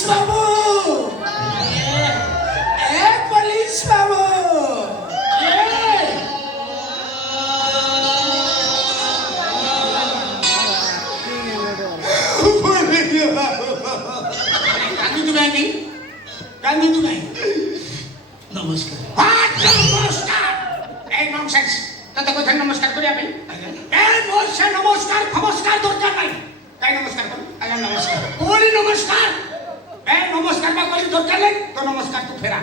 police बाबू ए police बाबू गांधी तू नाही नमस्कार नमस्कार ए नॉनसेन्स तत কথা নমস্কার করি আপনি এ বলছে নমস্কার নমস্কার দরকার নাই তাই নমস্কার কর আগে নমস্কার বলি নমস্কার এ নমস্কার বা করি দরকার নাই তো নমস্কার তু ফেরা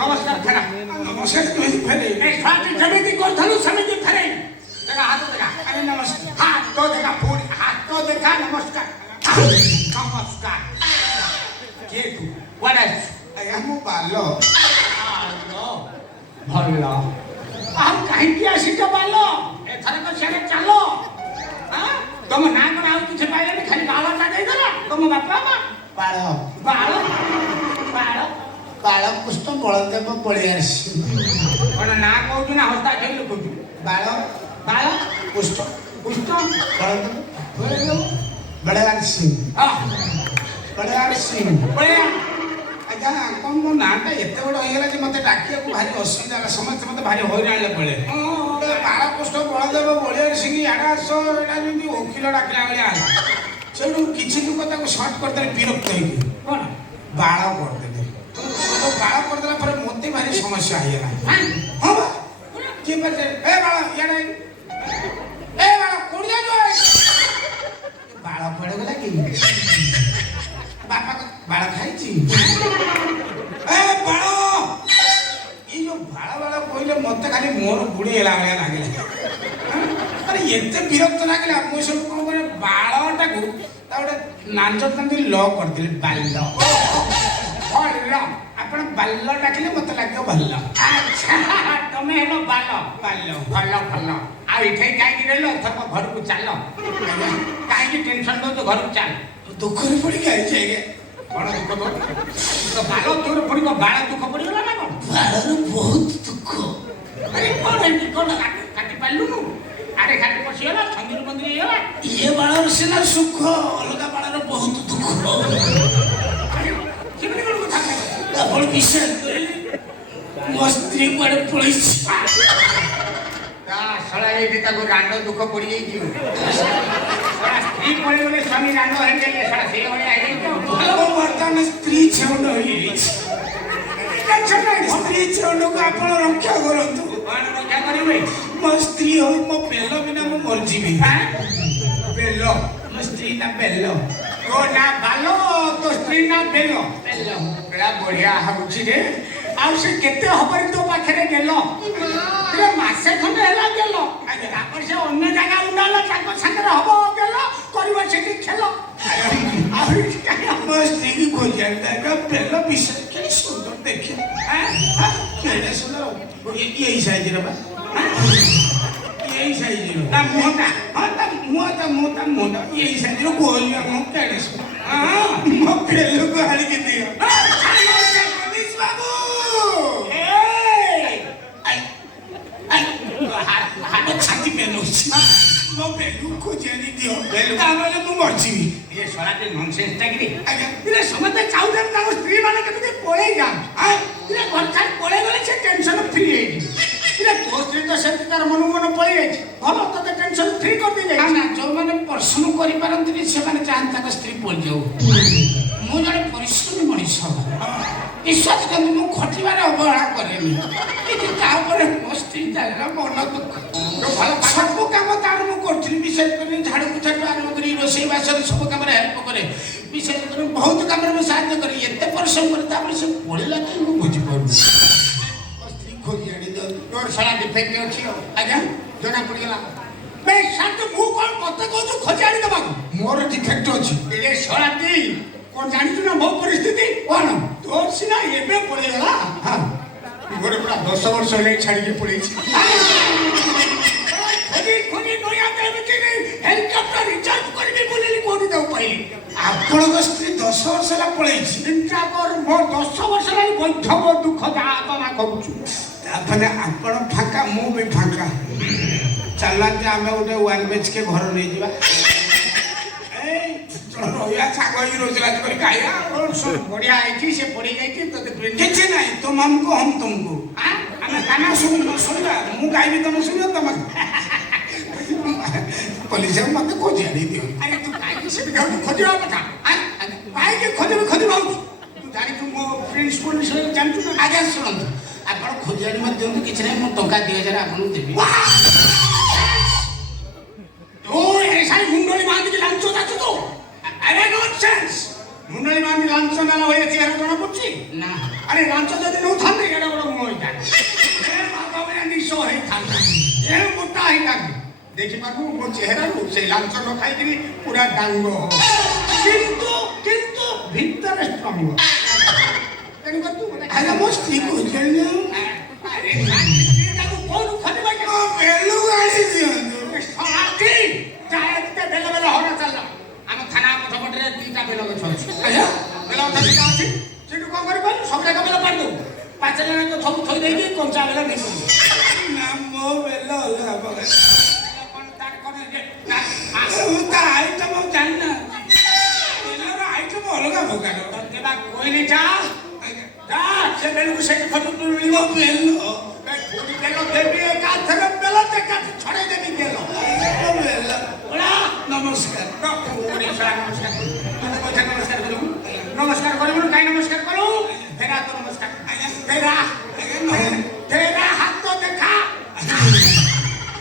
নমস্কার ফেরা नमस्कार तुम्ही फेरे ए ফাটি যেমিতি করথালু সেমিতি ফেরে দেখা হাত দেখা আগে নমস্কার হাত তো দেখা পুরি হাত তো দেখা নমস্কার নমস্কার কে তু হোয়াট এলস आया मो बालो ଭଲ ଆଉ କାହିଁକି ଆସିଛ ବାଲ ଏଥରକ ସିଆଡ଼େ ଚାଲ ତମ ନାଁ କ'ଣ ଆଉ କିଛି ପାଇଲେନି ଖାଲି ବାଳଟା ଦେଇଦେଲ ତମ ବାପା ମା बालो ବାଳ ବାଳ बालो पुष्प बळदेव बळियारसी କ'ଣ ନାଁ କହୁଛୁ ନା ହସ୍ତା ଖେଳି କହୁଛୁ बालो ବାଳ पुष्प ପୁଷ୍ଟ बळदेव बळियारसी ହଁ बळियारसी ବଳିଆ ଆଜ୍ଞା କଣ ମୋ ନାଁଟା ଏତେ ବଡ଼ ହେଇଗଲା ଯେ ମୋତେ ଡାକିବାକୁ ଭାରି ଅସୁବିଧା ହେଲା ସମସ୍ତେ ମୋତେ ଭାରି ହଇରାଣରେ ପଡ଼େ ବାଳକୃଷ୍ଣ ବଳଦେବ ବଳିଆର ସିଂ ଇଆଡ଼େ ଆସ ଏଇଟା ଯେମିତି ଓକିଲ ଡାକିଲା ଭଳିଆ ହେଲା ସେଇଠୁ କିଛି ଲୋକ ତାକୁ ସର୍ଟ କରିଦେଲେ ବିରକ୍ତ ହେଇକି କ'ଣ ବାଳ କରିଦେଲେ ବାଳ କରିଦେଲା ପରେ ମୋତେ ଭାରି ସମସ୍ୟା ହେଇଗଲା ହଁ ବା କିଏ ପାରେ ଏ ବାଳ ଇଆଡ଼େ ଏ ବାଳ କୋଉଠି ଯାଉଛ ବାଳ କୁଆଡ଼େ ଗଲା କି ବାପା ବାଳ ଖାଇଛି ଏ ବାଳ ଏଇ ଯୋଉ ବାଳ ବାଳ କହିଲେ ମତେ ଖାଲି ମୋର ବୁଢୀ ହେଲା ଭଳିଆ ଲାଗିଲା ଆରେ ଏତେ ବିରକ୍ତ ଲାଗିଲା ମୁଁ ସବୁ କଣ କରେ ବାଳଟାକୁ ତା ଗୋଟେ ନାଞ୍ଚ ତାନ୍ତି ଲ କରିଦେଲି ବାଲ ଭଲ ଆପଣ ବାଲ ଡାକିଲେ ମତେ ଲାଗିବ ଭଲ ଆଚ୍ଛା ତମେ ହେଲ ବାଲ ବାଲ ଭଲ ଭଲ ଆଉ ଏଠି କାହିଁକି ରହିଲ ଏଥରକ ଘରକୁ ଚାଲ କାହିଁକି ଟେନସନ୍ ଦଉଛ ଘରକୁ ଚାଲ ଦୁଃଖରେ ପଡିକି ଆଇଛି ଆଜ୍ଞା କ'ଣ ଦୁଃଖ ତୋର ତ ବାଳ ତୋର ପଡ଼ିବ ବାଳ ଦୁଃଖ ପଡ଼ିଗଲା ନା କ'ଣ ବାଳର ବହୁତ ଦୁଃଖ ଆରେ କ'ଣ ଏମିତି କ'ଣ କାଟି ପାରିଲୁନୁ ଆରେ ଖାଲି ପଶିଗଲା ଛନ୍ଦିରୁ ମନ୍ଦିର ହେଇଗଲା ଇଏ ବାଳର ସିନା ସୁଖ ଅଲଗା ବାଳର ବହୁତ ଦୁଃଖ ସେମିତି କ'ଣ କଥା ଆପଣ ବିଶ୍ୱାସ କରିଲେ ମୋ ସ୍ତ୍ରୀ କୁଆଡେ ପଳେଇଛି ତା ଶଳା ଏଇଠି ତାକୁ ରାଣ୍ଡ ଦୁଃଖ ପଡ଼ିଯାଇଛି ସ୍ତ୍ରୀ ପଳେଇଗଲେ ସ୍ୱାମୀ ରାଣ୍ଡ ହେଇଗଲେ ଶଳା ସେଇଭଳିଆ ହେଇଯାଇଛି ବର୍ତ୍ତମାନ ସ୍ତ୍ରୀ ଛେଉଣ୍ଡ ହେଇଯାଇଛି ସ୍ତ୍ରୀ ଛେଉଣ୍ଡକୁ ଆପଣ ରକ୍ଷା କରନ୍ତୁ କ'ଣ ରକ୍ଷା କରିବେ ମୋ ସ୍ତ୍ରୀ ହଉ ମୋ ବେଲ ବିନା ମୁଁ ମରିଯିବି ବେଲ ମୋ ସ୍ତ୍ରୀ ନା ବେଲ ତୋ ନା ବାଲ ତୋ ସ୍ତ୍ରୀ ନା ବେଲ ବେଲ ବେଳା ବଢିଆ ହଉଛି ରେ ଆଉ ସେ କେତେ ହବରେ ତୋ ପାଖରେ ଗେଲ ମାସେ ଖଣ୍ଡେ ହେଲା ଗେଲ ତାପରେ ସେ ଅନ୍ୟ ଜାଗା ଉଣ୍ଡାଲ ତାଙ୍କ ସାଙ୍ଗରେ ହବ ଗେଲ କରିବ ସେଠି ଖେଳ ଆହୁରି ମୋ ସ୍ତ୍ରୀକି ଖୋଜି ଆଣିଥାଏ ବେଲ ବିଷୟ କେତେ ସୁନ୍ଦର ଦେଖେ କେତେ ସୁନ୍ଦର ଏଇ ସାଇଜର ବା ଏଇ ସାଇଜର ତା ମୁହଁଟା ହଁ ତା ମୁହଁଟା ଏଇ ସାଇଜର ଗୋଲିଆ ମୁହଁ କେତେ ସୁନ୍ଦର ମୋ ବେଲକୁ ଆଣିକି ଦିଅ ପୋଲିସ ବାବୁ ମୋ ଛାତି ପେନ୍ ହଉଛି ମୋ ବେଲୁ ଖୋଜି ଆଣି ଦିଅ ବେଲୁ ତାହେଲେ ମୁଁ ମରିଯିବି ଏ ଶଳାଟେ ନନସେନ୍ସ ଟାକିରି ଆଜ୍ଞା ସମସ୍ତେ ଚାହୁଁଛନ୍ତି ତାଙ୍କ ସ୍ତ୍ରୀ ମାନେ କେମିତି ପଳେଇ ଯାଆନ୍ତି ଘର ଛାଡ଼ି ପଳେଇ ଗଲେ ସେ ଟେନସନ ଫ୍ରି ହେଇଯିବେ ତୋ ସ୍ତ୍ରୀ ତ ସେମିତି ତାର ମନକୁ ମନ ପଳେଇ ଯାଇଛି ଭଲ ତତେ ଟେନସନ ଫ୍ରି କରିଦେଇ ନା ଯୋଉମାନେ ପରିଶ୍ରମ କରିପାରନ୍ତିନି ସେମାନେ ଚାହାନ୍ତି ତାଙ୍କ ସ୍ତ୍ରୀ ପଳେଇଯାଉ ମୁଁ ଜଣେ ପରିଶ୍ରମୀ ମଣିଷ ବିଶ୍ୱାସ କରନ୍ତୁ ମୁଁ ଖଟିବାରେ ଅବହେଳା କରେନି କିନ୍ତୁ ତାପରେ ମୋ ସ୍ତ୍ରୀ ଚାଲିଲା ମନ ଦୁଃଖ ସବୁ କାମ ତାର ମୁଁ କରୁଥିଲି ବିଶେଷ କରି ଝାଡୁ ପୋଛାଠୁ ଆରମ୍ଭ କରି ରୋଷେଇ ବାସରେ ସବୁ କାମରେ ହେଲ୍ପ କରେ ବିଶେଷ କରି ବହୁତ କାମରେ ମୁଁ ସାହାଯ୍ୟ କରେ ଏତେ ପରିଶ୍ରମ କରେ ତାପରେ ସେ ପଳେଇଲା କାହିଁ ମୁଁ ବୁଝିପାରୁନି ମୋ ସ୍ତ୍ରୀ ଖୋଜି ଆଣି ଦିଅନ୍ତୁ ତୋର ଶଳା ଡିଫେକ୍ଟ ଅଛି ଆଜ୍ଞା ଜଣା ପଡ଼ିଗଲା ମୁଁ କ'ଣ ମତେ କହୁଛୁ ଖୋଜି ଆଣି ଦେବାକୁ ମୋର ଡିଫେକ୍ଟ ଅଛି ଏ ଶଳାଟି କ'ଣ ଜାଣିଛୁ ନା ମୋ ପରିସ୍ଥିତି କ'ଣ ତୋର ସିନା ଏବେ ପଳେଇଗଲା ହଁ ମୋର ପୁରା 10 ବର୍ଷ ହେଲେ ଛାଡ଼ିକି ପଳେଇଛି ହେଲିକପ୍ଟର ରିଚାର୍ଜ କରିବି ବୁଲିଲି କୋଉଠି ତାକୁ ପାଇଲି ଆପଣଙ୍କ ସ୍ତ୍ରୀ 10 ବର୍ଷ ହେଲା ପଳେଇଛି ଚିନ୍ତା କର ମୋ 10 ବର୍ଷ ହେଲାଣି ବୈଧବ ଦୁଃଖ ଯାହା ତମା କରୁଛୁ ତାପରେ ଆପଣ ଫାଙ୍କା ମୁଁ ବି ଫାଙ୍କା ଚାଲନ୍ତି ଆମେ ଗୋଟେ 1 BHK ଘର ନେଇଯିବା ଏ এই চল রহিয়া ছাগ হই রোজগার করে খাইয়া বড়িয়া আইছি সে পড়ি যাইছি তোতে କିଛି ନାହିଁ ତୁମ ଆମକୁ ହମ ତୁମକୁ ଆମେ ଗାନା ଶୁଣିବା ମୁଁ ଗାଇବି ତମେ ଶୁଣିବ ତମେ ପୋଲିସ ମତେ ଖୋଜି ଆଣି ଦିଅ ଆରେ ତୁ କାହିଁକି ସେ ବିଧାକୁ ଖୋଜିବା କଥା କାହିଁକି ଖୋଜିବା ହଉଛି ତୁ ଜାଣିଛୁ ମୋ ପ୍ରିନ୍ସିପାଲ ବିଷୟରେ ଜାଣିଛୁ ନା ଆଜ୍ଞା ଶୁଣନ୍ତୁ ଆପଣ ଖୋଜି ଆଣି ମତେ ଦିଅନ୍ତୁ କିଛି ନାହିଁ ମୁଁ ଟଙ୍କା 2000 ଆପଣଙ୍କୁ ଦେବି ଓ ଏସାଇ ମୁଣ୍ଡଳି ବାନ୍ଧିକି ଲାଞ୍ଚ ଯାଚୁ ତୁ ଆରେ ନୋ ଚାନ୍ସ ମୁଣ୍ଡଳି ବାନ୍ଧି ଲାଞ୍ଚ ନେଲା ଭଳିଆ ଚେହେରା ଜଣା ପଡୁଛି ନା ଆରେ ଲାଞ୍ଚ ଯଦି ନେଉଥାନ୍ତେ ଏଇଟା ବଡ଼ ମୁହଁ ହେଇଥାନ୍ତା ଏ ବାବା ଭଳିଆ ନିଶ ହେଇଥାନ୍ତା ଏ ମୋଟା ହେଇଥାନ୍ତା ଦେଖିବାକୁ ମୋ ଚେହେରାକୁ ସେଇ ଲାଞ୍ଚ ନ ଖାଇକିରି ପୁରା ଡାଙ୍ଗ କିନ୍ତୁ କିନ୍ତୁ ଭିତରେ ଷ୍ଟ୍ରଙ୍ଗ ତେଣୁକରି ତୁ ଆଜ୍ଞା ମୋ ସ୍ତ୍ରୀ ଖୋଜିଆଣି ଆରେ ତାକୁ କୋଉଠୁ ଖୋଜିବା କି ବେଲୁ ଆଣି ଦିଅନ୍ତୁ ଶଳାଟି ଯାଏତେ ବେଲ ବେଲ ହରା ଚାଲିଲା ଆମ ଥାନା ପଛପଟରେ 2ଟା ବେଲ ଗଛ ଅଛି ଆଜ୍ଞା ବେଲ ଗଛ 2ଟା ଅଛି ସେଠୁ କ'ଣ କରିବ ସବୁ ଯାକ ବେଲ ପାଡ଼ି ଦେବୁ ପାଚିଲା ଯାକ ସବୁ ଥୋଇ ଦେଇକି କଞ୍ଚା ବେଲ ନେଇଯିବୁ ନା ମୋ ବେଲ ଅଲଗା ପ୍ରକାର କ'ଣ ତାର କ'ଣ ମୁଁ ତା ଆଇଟମ ଜାଣିନା ବେଲର ଆଇଟମ ଅଲଗା ପ୍ରକାର କେବା କହିଲି ଯା ଯା ସେ ବେଲକୁ ସେଇଠି ଖୋଜି ମିଳିବ ବେଲ ପୁଣି ବେଲ ଦେବି ଏକାଥରେ ବେଲ ଛଡ଼େଇ ଦେବି ବେଲ ବେଲ ଓଳା ନମସ୍କାର ନମସ୍କାର କରିବୁ ନମସ୍କାର କରିବୁ କାହିଁ ନମସ୍କାର କରୁ ଫେରା ତ ନମସ୍କାର ଫେରା ଫେରା